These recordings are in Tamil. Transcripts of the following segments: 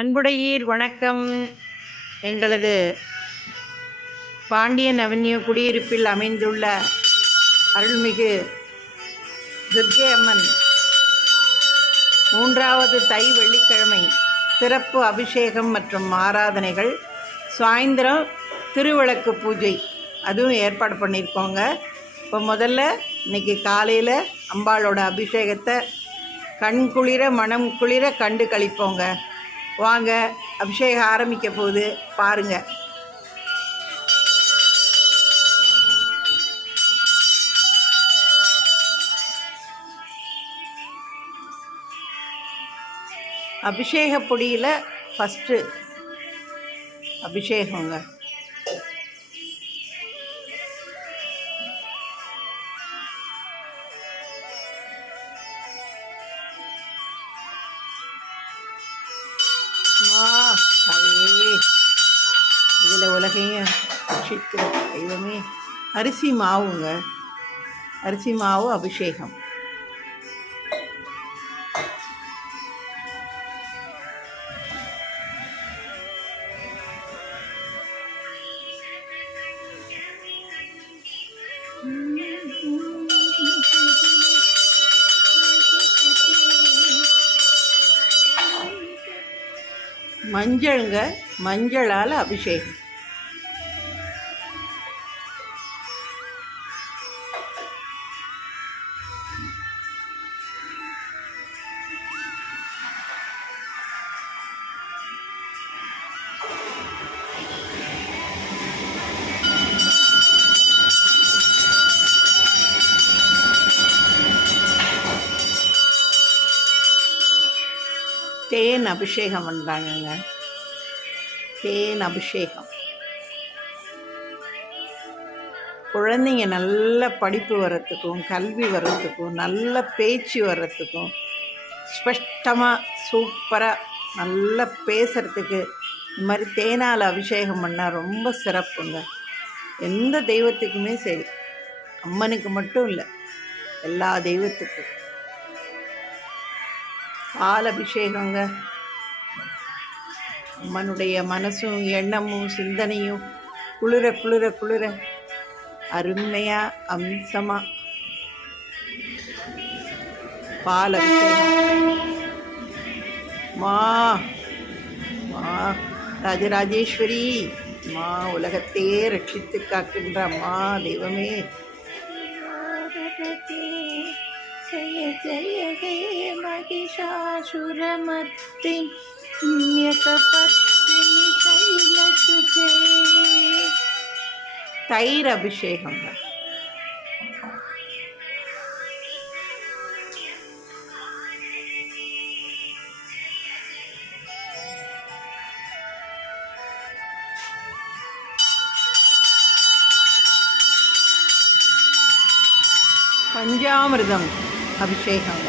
அன்புடையீர் வணக்கம். எங்களது பாண்டியன் அவென்யூ குடியிருப்பில் அமைந்துள்ள அருள்மிகு துர்க்கை அம்மன் 3வது தை வெள்ளிக்கிழமை சிறப்பு அபிஷேகம் மற்றும் ஆராதனைகள், சாயந்தரம் திருவிளக்கு பூஜை அதுவும் ஏற்பாடு பண்ணியிருக்கோங்க. இப்போ முதல்ல இன்றைக்கி காலையில் அம்பாளோட அபிஷேகத்தை கண் குளிர மனம் குளிர கண்டு கழிப்போங்க. வாங்க, அபிஷேகம் ஆரம்பிக்க போகுது, பாருங்க. அபிஷேக பொடியில் ஃபஸ்ட்டு அபிஷேகங்க. இதில் உலகையும் ரட்சிக்கிற தெய்வமே. அரிசி மாவுங்க, அரிசி மாவு அபிஷேகம். மஞ்சளுங்க, மஞ்சளால் அபிஷேகம். தேன் அபிஷேகம் பண்ணுறாங்கங்க. தேன் அபிஷேகம். குழந்தைங்க நல்ல படிப்பு வர்றதுக்கும், கல்வி வர்றதுக்கும், நல்ல பேச்சு வர்றதுக்கும், ஸ்பஷ்டமாக சூப்பராக நல்லா பேசுகிறதுக்கு இந்த மாதிரி தேனால் அபிஷேகம் பண்ணால் ரொம்ப சிறப்புங்க. எந்த தெய்வத்துக்குமே சரி, அம்மனுக்கு மட்டும் இல்லை, எல்லா தெய்வத்துக்கும். பால் அபிஷேகங்க. அம்மனுடைய மனசும் எண்ணமும் சிந்தனையும் குளிர குளிர குளிர அருமையாக அம்சமாக பால் அபிஷேகம். மா மா ராஜராஜேஸ்வரி, மா உலகத்தையே ரட்சித்து காக்கின்ற அம்மா தெய்வமே. ஜய ஜய ஹே மகிஷாசுரமர்த்தினி யகபத்மினி கைலசுதே. தயிர் அபிஷேகம். பஞ்சாமிர்தம் அபிஷேகம்.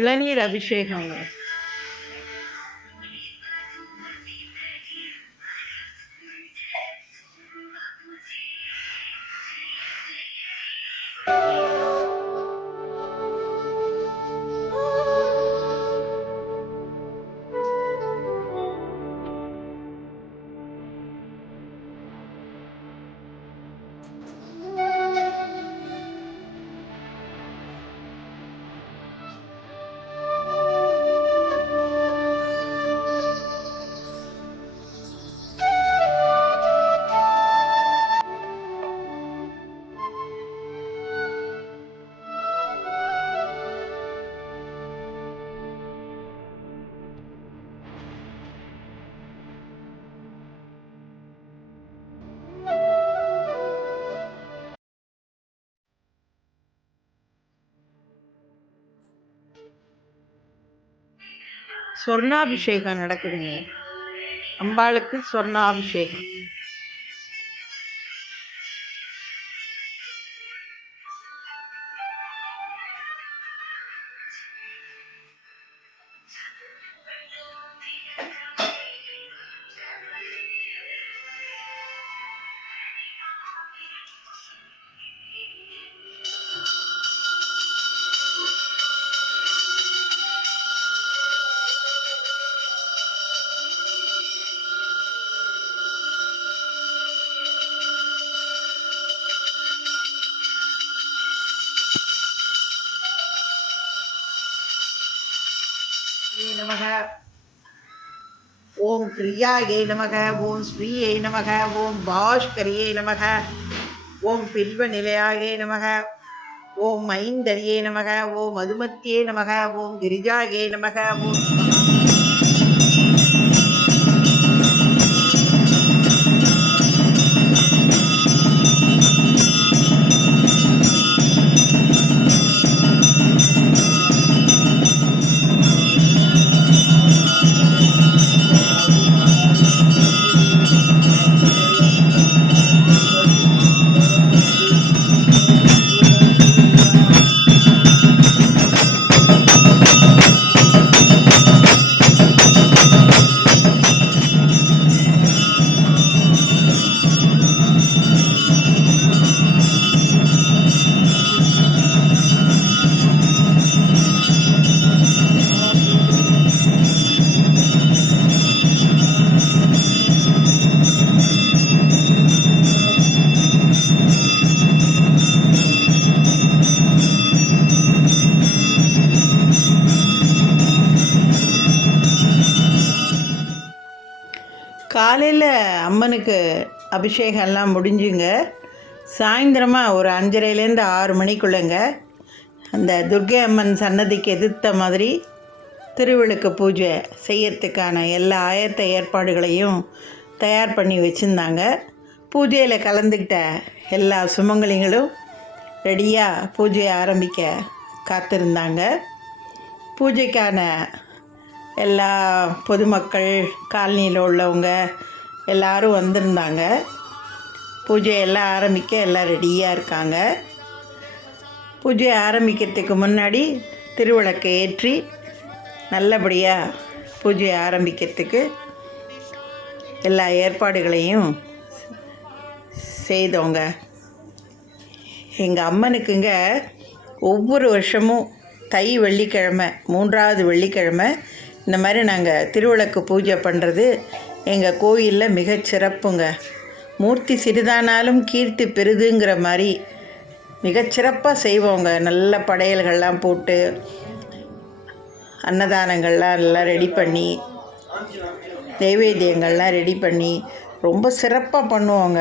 இளநீர் அபிஷேகங்க. சொர்ணாபிஷேகம் நடக்குதுங்க. அம்பாளுக்கு சொர்ணாபிஷேகம். நமக. ஓம் கிரியாயை நமக. ஓம் ஸ்ரீயை நமக. ஓம் பாஷ்கரியை நமக. ஓம் பில்வ நிலையாயை நமக. ஓம் ஐந்தரியை நமக. ஓம் மதுமத்தியே நமக. ஓம் கிரிஜாயை நமக. ஓம் காலையில் அம்மனுக்கு அபிஷேகம்லாம் முடிஞ்சுங்க. சாயந்தரமாக ஒரு 5:30லேருந்து 6 மணிக்குள்ளேங்க அந்த துர்க்கை அம்மன் சன்னதிக்கு எதிர்த்த மாதிரி திருவிளக்கு பூஜை செய்யறதுக்கான எல்லா ஆயத்த ஏற்பாடுகளையும் தயார் பண்ணி வச்சுருந்தாங்க. பூஜையில் கலந்துக்கிட்ட எல்லா சுமங்கலிங்களும் ரெடியாக பூஜையை ஆரம்பிக்க காத்திருந்தாங்க. பூஜைக்கான எல்லா பொதுமக்கள், காலனியில் உள்ளவங்க எல்லோரும் வந்திருந்தாங்க. பூஜையெல்லாம் ஆரம்பிக்க எல்லாம் ரெடியாக இருக்காங்க. பூஜையை ஆரம்பிக்கிறதுக்கு முன்னாடி திருவிளக்கை ஏற்றி நல்லபடியாக பூஜையை ஆரம்பிக்கிறதுக்கு எல்லா ஏற்பாடுகளையும் செய்தோங்க. எங்கள் அம்மனுக்குங்க ஒவ்வொரு வருஷமும் தை வெள்ளிக்கிழமை 3வது வெள்ளிக்கிழமை இந்த மாதிரி நாங்கள் திருவிளக்கு பூஜை பண்ணுறது எங்கள் கோயிலில் மிகச்சிறப்புங்க. மூர்த்தி சிறிதானாலும் கீர்த்தி பெரிதுங்கிற மாதிரி மிகச்சிறப்பாக செய்வோங்க. நல்ல படையல்கள்லாம் போட்டு அன்னதானங்கள்லாம் எல்லாம் ரெடி பண்ணி நைவேத்தியங்கள்லாம் ரெடி பண்ணி ரொம்ப சிறப்பாக பண்ணுவோங்க.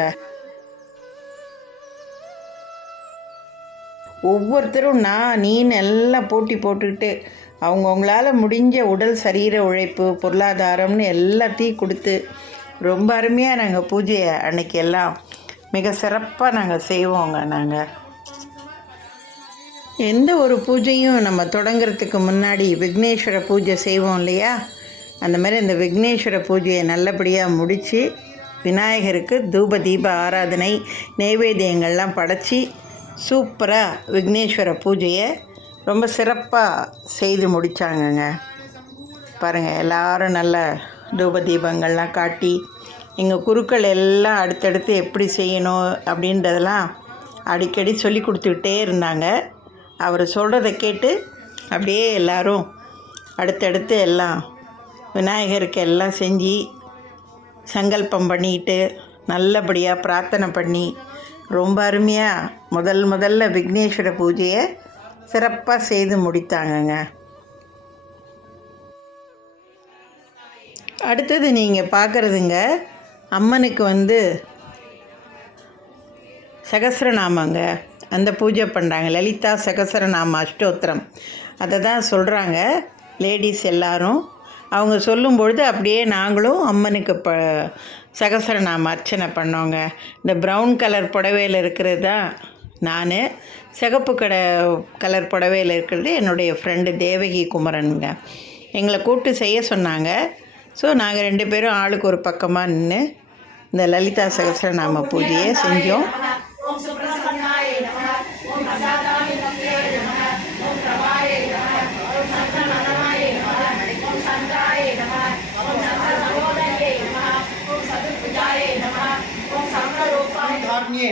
ஒவ்வொருத்தரும் நீன்னு எல்லாம் போட்டி போட்டுக்கிட்டு அவங்கவுங்களால முடிஞ்ச உடல் சரீர உழைப்பு பொருளாதாரம்னு எல்லாத்தையும் கொடுத்து ரொம்ப அருமையாக நாங்கள் பூஜையை அன்னைக்கு எல்லாம் மிக சிறப்பாக நாங்கள் செய்வோங்க. நாங்கள் எந்த ஒரு பூஜையும் நம்ம தொடங்கிறதுக்கு முன்னாடி விக்னேஸ்வர பூஜை செய்வோம் இல்லையா, அந்த மாதிரி இந்த விக்னேஸ்வர பூஜையை நல்லபடியாக முடித்து விநாயகருக்கு தூப தீப ஆராதனை நைவேத்தியங்கள்லாம் படைச்சி சூப்பராக விக்னேஸ்வர பூஜையை ரொம்ப சிறப்பாக செய்து முடித்தாங்கங்க. பாருங்கள், எல்லோரும் நல்ல தூப தீபங்கள்லாம் காட்டி எங்கள் குருக்கள் எல்லாம் அடுத்தடுத்து எப்படி செய்யணும் அப்படின்றதெல்லாம் அடிக்கடி சொல்லி கொடுத்துக்கிட்டே இருந்தாங்க. அவர் சொல்கிறத கேட்டு அப்படியே எல்லோரும் அடுத்தடுத்து எல்லாம் விநாயகருக்கு எல்லாம் செஞ்சு சங்கல்பம் பண்ணிக்கிட்டு நல்லபடியாக பிரார்த்தனை பண்ணி ரொம்ப அருமையாக முதல்ல விக்னேஸ்வர பூஜையை சிறப்பாக செய்து முடித்தாங்கங்க. அடுத்தது நீங்கள் பார்க்குறதுங்க அம்மனுக்கு சகஸ்ரநாமங்க அந்த பூஜை பண்ணுறாங்க. லலிதா சகஸ்ரநாம அஷ்டோத்திரம் அதை தான் சொல்கிறாங்க லேடிஸ் எல்லாரும். அவங்க சொல்லும்பொழுது அப்படியே நாங்களும் அம்மனுக்கு சகஸ்ரநாம அர்ச்சனை பண்ணோங்க. இந்த ப்ரௌன் கலர் புடவையில் இருக்கிறது தான் நான், சிகப்பு கலர் புடவையில் இருக்கிறது என்னுடைய ஃப்ரெண்டு தேவகி குமரனுங்க. எங்களை கூப்பிட்டு செய்ய சொன்னாங்க. ஸோ நாங்கள் 2 பேரும் ஆளுக்கு ஒரு பக்கமாக நின்று இந்த லலிதா சகஸ்ரநாம பூஜையை செஞ்சோம்.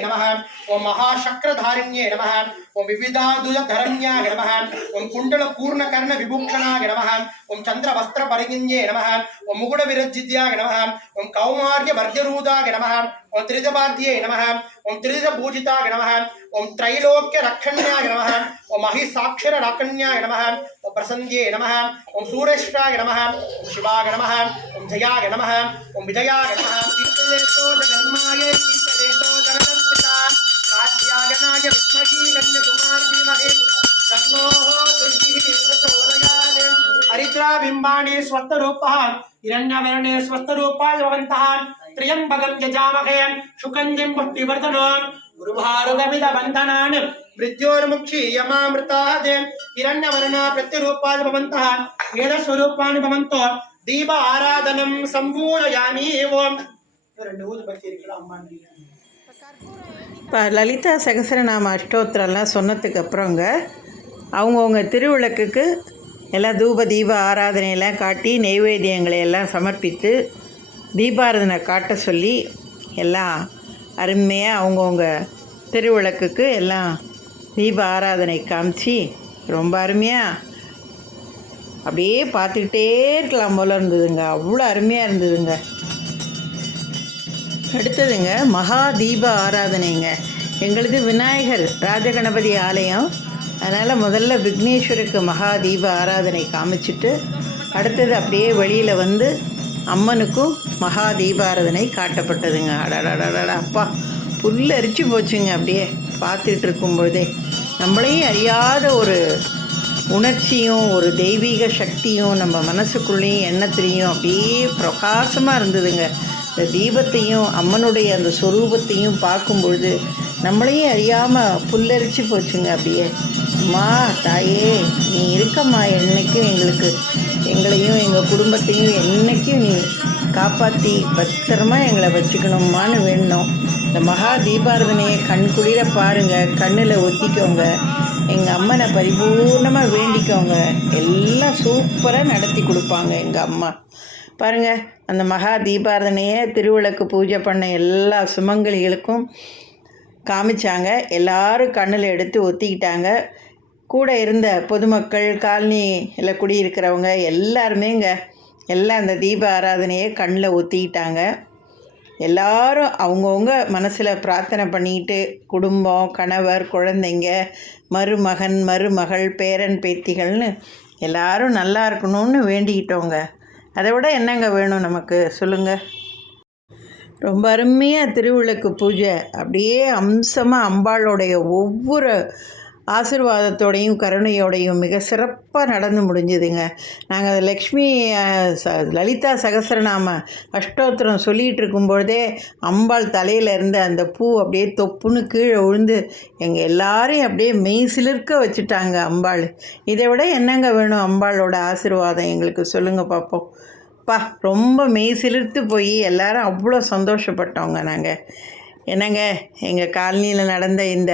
நமः ओम महाशक्रधारिण्ये नमः ओम विविधाद्भुतधरण्याय नमः ओम कुण्डलपूर्णकर्ण विभूषणाय नमः ओम चन्द्रवस्त्रपरिज्ञे नमः ओम मुकुटविरज्जित्याय नमः ओम कौमार्यवर्गरूदाय नमः ओम त्रिजपाद्ये नमः ओम त्रिजपूजिताय नमः ओम त्रैलोक्यरक्षण्याय नमः ओम महिसाक्षरराकण्याय नमः ओम प्रसन्ये नमः ओम सूरेश्वराय नमः ओम शिवाय नमः ओम जयाय नमः ओम विजयाय नमः कीर्तयेतो जगन्माये कीर्तयेतो जगन्पिता कात्यायनाय विद्महे कन्याकुमारी धीमहि तन्नो दुर्गिः प्रचोदयात् हरिद्राबिम्बाणि स्वस्तरूपः हिरण्यवर्णे स्वस्तरूपाय भवन्तः त्र्यम्बकं यजामहे शुकञ्जिं पुष्टिवर्धनं गुरुभारुगमिदबन्धनान् मृत्योर्मुक्षीयमामृतात् हिरण्यवर्णा प्रत्यरूपाय भवन्तः वेदस्वरूपाणि भवन्तो दीप आराधनं सम्पूजयामि ओम् இப்போ லலிதா சகஸ்ரநாம அஷ்டோத்திரம்லாம் சொன்னதுக்கு அப்புறங்க அவங்கவுங்க திருவிளக்குக்கு எல்லாம் தூப தீப ஆராதனையெல்லாம் காட்டி நெய்வேத்தியங்களை எல்லாம் சமர்ப்பித்து தீபாராதனை காட்ட சொல்லி எல்லாம் அருமையாக அவங்கவுங்க திருவிளக்குக்கு எல்லாம் தீப ஆராதனை காமிச்சு ரொம்ப அருமையாக அப்படியே பார்த்துக்கிட்டே இருக்கலாம் போல் இருந்ததுங்க. அவ்வளோ அருமையாக இருந்ததுங்க. அடுத்ததுங்க மகா தீப ஆராதனைங்க. எங்களது விநாயகர் ராஜகணபதி ஆலயம். அதனால் முதல்ல விக்னேஸ்வருக்கு மகா தீப ஆராதனை காமிச்சிட்டு அடுத்தது அப்படியே வெளியில் வந்து அம்மனுக்கும் மகா தீபாராதனை காட்டப்பட்டதுங்க. அடடடடா அப்பா புல்லரிச்சு போச்சுங்க. அப்படியே பார்த்துட்டு இருக்கும்பொழுதே நம்மளையும் அறியாத ஒரு உணர்ச்சியும் ஒரு தெய்வீக சக்தியும் நம்ம மனசுக்குள்ளேயும் எண்ணத்துலேயும் அப்படியே பிரகாசமாக இருந்ததுங்க. இந்த தீபத்தையும் அம்மனுடைய அந்த சொரூபத்தையும் பார்க்கும்பொழுது நம்மளையும் அறியாமல் புல்லரிச்சு போச்சுங்க. அப்படியே அம்மா தாயே நீ இருக்கம்மா, என்றைக்கும் எங்களையும் எங்கள் குடும்பத்தையும் என்றைக்கும் நீ காப்பாற்றி பத்திரமா எங்களை வச்சுக்கணுமான்னு வேணும். இந்த மகா தீபாராதனையை கண்குளிர பாருங்கள், கண்ணில் ஒத்திக்கோங்க, எங்கள் அம்மனை பரிபூர்ணமாக வேண்டிக்கோங்க. எல்லாம் சூப்பராக நடத்தி கொடுப்பாங்க எங்கள் அம்மா. பாருங்கள், அந்த மகா தீபாராதனையை திருவிளக்கு பூஜை பண்ண எல்லா சுமங்கலிகளுக்கும் காமிச்சாங்க. எல்லாரும் கண்ணில் எடுத்து ஒத்திக்கிட்டாங்க. கூட இருந்த பொதுமக்கள், காலனியில் குடியிருக்கிறவங்க எல்லாருமேங்க எல்லாம் அந்த தீப ஆராதனையை கண்ணில் ஒத்திக்கிட்டாங்க. எல்லாரும் அவங்கவுங்க மனசில் பிரார்த்தனை பண்ணிக்கிட்டு குடும்பம், கணவர், குழந்தைங்க, மருமகன், மருமகள், பேரன், பேத்திகள்னு எல்லாரும் நல்லா இருக்கணும்னு வேண்டிக்கிட்டோங்க. அதை விட என்னங்க வேணும் நமக்கு சொல்லுங்கள். ரொம்ப அருமையாக திருவிளக்கு பூஜை அப்படியே அம்சமாக அம்பாளுடைய ஒவ்வொரு ஆசீர்வாதத்தோடையும் கருணையோடையும் மிக சிறப்பாக நடந்து முடிஞ்சுதுங்க. நாங்கள் லக்ஷ்மி லலிதா சகஸ்ரநாம அஷ்டோத்திரம் சொல்லிகிட்டு இருக்கும்பொழுதே அம்பாள் தலையில் இருந்த அந்த பூ அப்படியே தொப்புன்னு கீழே விழுந்து எங்கள் எல்லாரையும் அப்படியே மெய் சிலிர்க்க வச்சுட்டாங்க அம்பாள். இதை விட என்னங்க வேணும் அம்பாளோட ஆசீர்வாதம் எங்களுக்கு சொல்லுங்கள் பார்ப்போம். ரொம்ப மெய் சிலிர்த்து போய் எல்லாரும் அவ்வளோ சந்தோஷப்பட்டோங்க நாங்கள். என்னங்க, எங்கள் காலனியில் நடந்த இந்த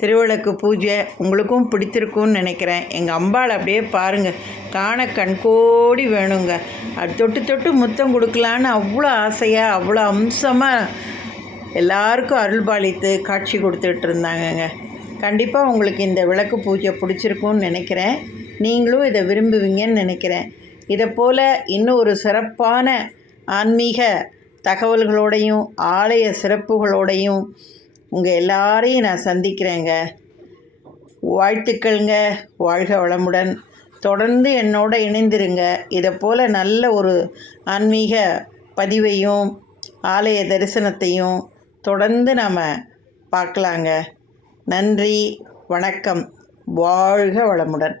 திருவிளக்கு பூஜை உங்களுக்கும் பிடித்திருக்கும்னு நினைக்கிறேன். எங்கள் அம்பாள் அப்படியே பாருங்கள், காண கண்கோடி வேணுங்க. அது தொட்டு தொட்டு முத்தம் கொடுக்கலான்னு அவ்வளோ ஆசையாக அவ்வளோ அம்சமாக எல்லாருக்கும் அருள்பாலித்து காட்சி கொடுத்துட்டு இருந்தாங்கங்க. கண்டிப்பாக உங்களுக்கு இந்த விளக்கு பூஜை பிடிச்சிருக்கும்னு நினைக்கிறேன். நீங்களும் இதை விரும்புவீங்கன்னு நினைக்கிறேன். இதை போல் இன்னும் ஒரு சிறப்பான ஆன்மீக தகவல்களோடையும் ஆலய சிறப்புகளோடையும் உங்கள் எல்லாரையும் நான் சந்திக்கிறேங்க. வாழ்த்துக்கள்ங்க. வாழ்க வளமுடன். தொடர்ந்து என்னோட இணைந்திருங்க. இதை போல் நல்ல ஒரு ஆன்மீக பதிவையும் ஆலய தரிசனத்தையும் தொடர்ந்து நாம் பார்க்கலாங்க. நன்றி, வணக்கம். வாழ்க வளமுடன்.